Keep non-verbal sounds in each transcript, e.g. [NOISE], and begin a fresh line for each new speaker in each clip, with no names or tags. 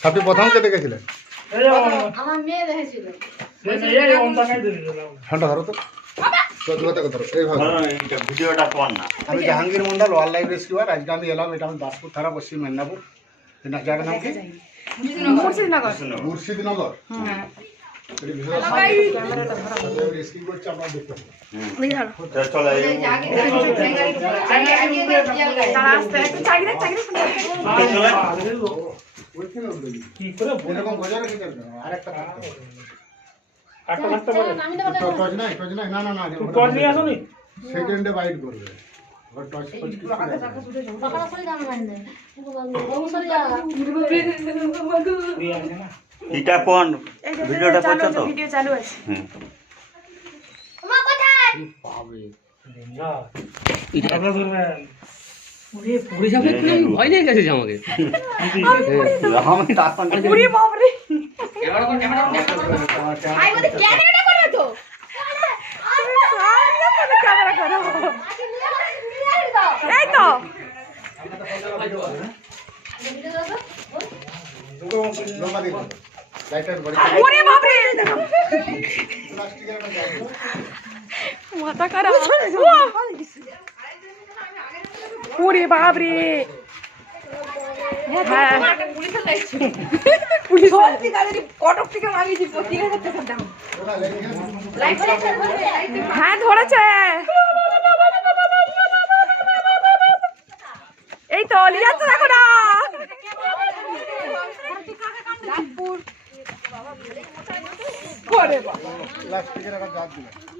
সাপটি প্রথম কে দেখেছিলেন?
আমার মেয়ে দেখেছিল।
ঠান্ডা ধরো তো। আমি Jahangir Mondal wildlife rescuer আজকে আমি এলাম এটা আমি দাসপুর থানা পশ্চিম মেদিনীপুর। জায়গার নাম কি? মুর্শিদনগর। এটি এরকম আর একটা নাই নাই না না না
এটা কোন ভিডিওটা করছ তো
ভিডিও চালু আছে
হুম।
পাবে
ভয় লেগে গেছে যে আমাকে
আমি রাস্তা
ওরে বাপরে
ক্যামেরাটা করবে তো
ক্যামেরা করো এই তো
লোকা দেখো লাইটার বাড়ি
ওরে বাপরে!
প্লাস্টিকের
মাথা খারাপ।
ওটা লেগে [LAUGHS]
হ্যাঁ ধরেছে। এই তো যাচ্ছে দেখো না।
একটা জার দিলে আমার ফোনটা আট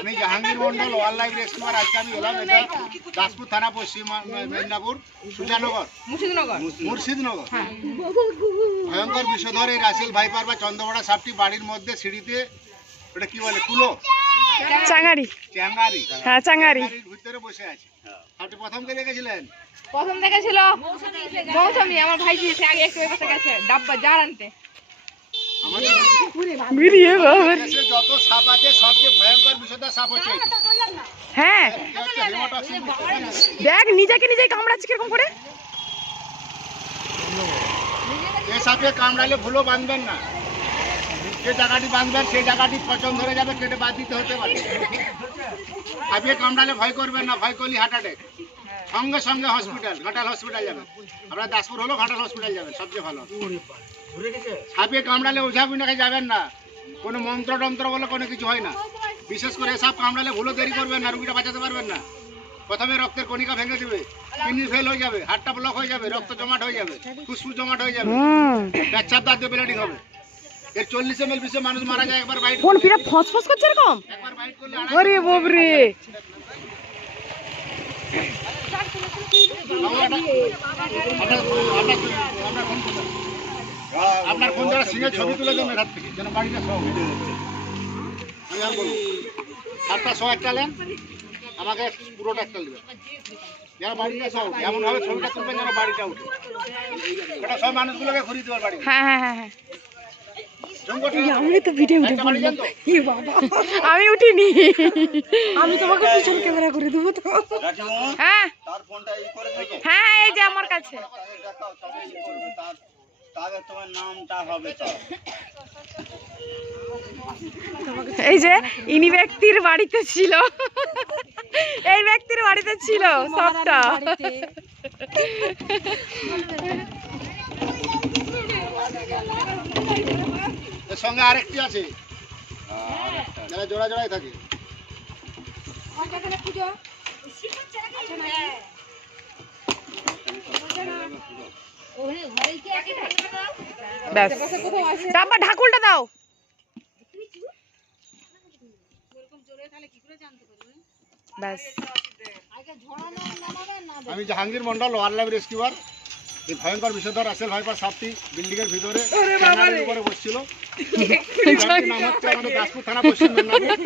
আমি Jahangir Mondal wildlife rescuer আজকে আমি এলাম এটা দাসপুর থানা পশ্চিম মেদিনীপুর সুজানগর। মুর্শিদনগর? মুর্শিদনগর। ভয়ঙ্কর বিষধর এই রাসেল ভাইপার বা চন্দ্রবড়া সাপটি বাড়ির মধ্যে সিঁড়িতে ওটা কি বলে কুলো?
চাঙ্গারি
চ্যাঙ্গারি
হ্যাঁ চাঙ্গারি
ভিতরে বসে আছে। আপনি প্রথম কে দেখেছিলেন
প্রথম দেখেছিল? মৌসুমি। আমার ভাই সে আগে একটু গেছে। ডাব্বা জার আনতে।
বেরিয়ে
দেশে যত সাপ আছে সবচেয়ে ভয়ঙ্কর বিষধর সাপ হচ্ছে।
হ্যাঁ। দেখ নিজেকে নিজেই কামড়াচ্ছে কীরকম করে।
এই সাপে কামড়ালে ভুলো বাঁধবেন না। যে জায়গাটি বাঁধবেন সেই জায়গাটি পচন ধরে যাবে কেটে বাদ দিতে হতে পারে। সাপে কামড়ালে ভয় করবেন না ভয় করলে হার্ট অ্যাটাক সঙ্গে সঙ্গে হসপিটাল ঘাটাল হসপিটাল যাবেন আপনার দাসপুর হলো ঘাটাল হসপিটাল যাবেন সবচেয়ে ভালো। সাপে কামড়ালে ওঝা বিনাকে যাবেন না। কোনো মন্ত্র টন্ত্র বলে কোনো কিছু হয় না। বিশেষ করে সাপ কামড়ালে ভুলো দেরি করবেন না রুগীটা বাঁচাতে পারবেন না। প্রথমে রক্তের কণিকা ভেঙে দেবে কিডনি ফেল হয়ে যাবে হার্টটা ব্লক হয়ে যাবে রক্ত জমাট হয়ে যাবে ফুসফুস জমাট হয়ে যাবে। পেচ্ছাপ দাঁত দিয়ে ব্লিডিং হবে। এর বিষে মানুষ মারা যায় একবার বাইট
কোন ফসফস করছে এরকম?
একবার বাইট করলে
আরে বাবরে
আপনার ফোন দ্বারা সিংহের ছবি তুলে দেবেন হাত থেকে? যেন বাড়িটা সব আমি আর বলব সাতটা শো একটা নেন। আমাকে পুরোটা একটা দেবেন। যেন বাড়িটা সব এমন ভাবে ছবিটা তুলবেন যেন বাড়িটা উঠে এটা সব মানুষগুলোকে ঘুরিয়ে দেওয়ার বাড়ি।
হ্যাঁ হ্যাঁ হ্যাঁ হ্যাঁ। আমি তো ভিডিও উঠে আমি উঠিনি। আমি তোমাকে পিছন ক্যামেরা করে দেবো তো। হ্যাঁ।
তার ফোনটা ই করে দেখো
হ্যাঁ এই যে আমার কাছে। এই যে ইনি ব্যক্তির বাড়িতে ছিল। এই ব্যক্তির বাড়িতে ছিল সবটা।
এর সঙ্গে আরেকটি আছে। যারা জোড়া জোড়াই থাকে।
ব্যাস। ঢাকুলটা দাও।
আমি Jahangir Mondal wildlife rescuer. এই ভয়ঙ্কর বিষধর আসেল ভাইপার সাপটি বিল্ডিংয়ের এর ভিতরে উপরে বসছিল। নাম হচ্ছে আমাদের দাসপুর থানা পশ্চিম মেদিনীপুর।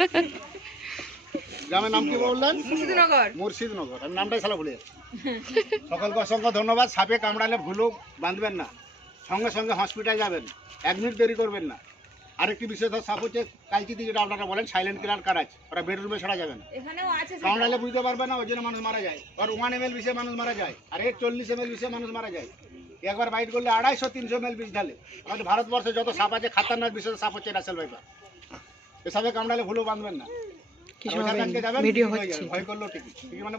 গ্রামের নাম কি বললেন?
মুর্শিদনগর।
মুর্শিদনগর। আমি নামটাই সালা ভুলে সকলকে অসংখ্য ধন্যবাদ। সাপে কামড়ালে ভুলো বাঁধবেন না। সঙ্গে সঙ্গে হসপিটাল যাবেন। এক মিনিট দেরি করবেন না। আরেকটি বিষয় বিশেষ সাপ হচ্ছে কালকে যেটা আপনারা বলেন সাইলেন্ট কিলার কারাজ ওরা বেডরুমে ছাড়া যাবে না।
এখানেও আছে
কামড়ালে বুঝতে পারবে না ওই জন্য মানুষ মারা যায়। আর ওয়ান এম এল বিষয়ে মানুষ মারা যায় আর এর চল্লিশ এম এল বিষয়ে মানুষ মারা যায়। একবার বাইট করলে আড়াইশো তিনশো এম এল বিষ ঢালে। আমাদের ভারতবর্ষে যত সাপ আছে খাতারনাক বিশেষ সাপ হচ্ছে রাসেল ভাইবা এসবে কামড়ালে ভুলও বাঁধবেন না।
কিছু ভিডিও হচ্ছে।
মানে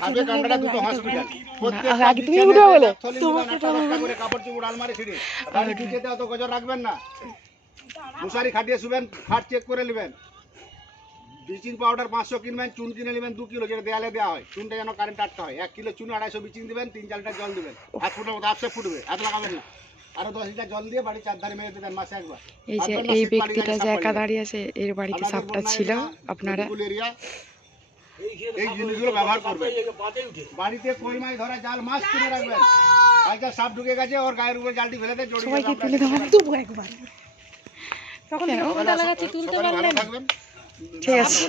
আগে আগে- তুমি উঠো বলে।
তোমাকে রাখবেন না। মশারি খাটিয়ে শুবেন খাট চেক করে নেবেন। ব্লিচিং পাউডার পাঁচশো কিনবেন চুন কিনে নেবেন দু কিলো যেটা দেয়ালে দেওয়া হয়। চুনটা যেন কারেন্ট আটকা হয় এক কিলো চুন আড়াইশো ব্লিচিং দিবেন তিন চার লিটার জল দিবেন। হাত ফুটার মতো আপসে ফুটবে এত লাগাবেন না। আরও দশ লিটার জল দিয়ে বাড়ি চারধারে মেরে দেবেন মাসে একবার।
এই যে এই ব্যক্তিটা যে একা দাঁড়িয়ে আছে এর বাড়িতে সাপটা ছিল আপনারা
এই জিনিসগুলো ব্যবহার করবেন বাড়িতে কই মাছ ধরা জাল মাছ কিনে রাখবেন। কালকে সাপ ঢুকে গেছে ওর গায়ের উপরে জালটি ফেলে দেয় জড়িয়ে
সবাইকে তুলে
আপনার।
দেওয়া দেবো একবার। তখন
সকালে আসুন, সকালে ভালো থাকবেন।
ঠিক আছে।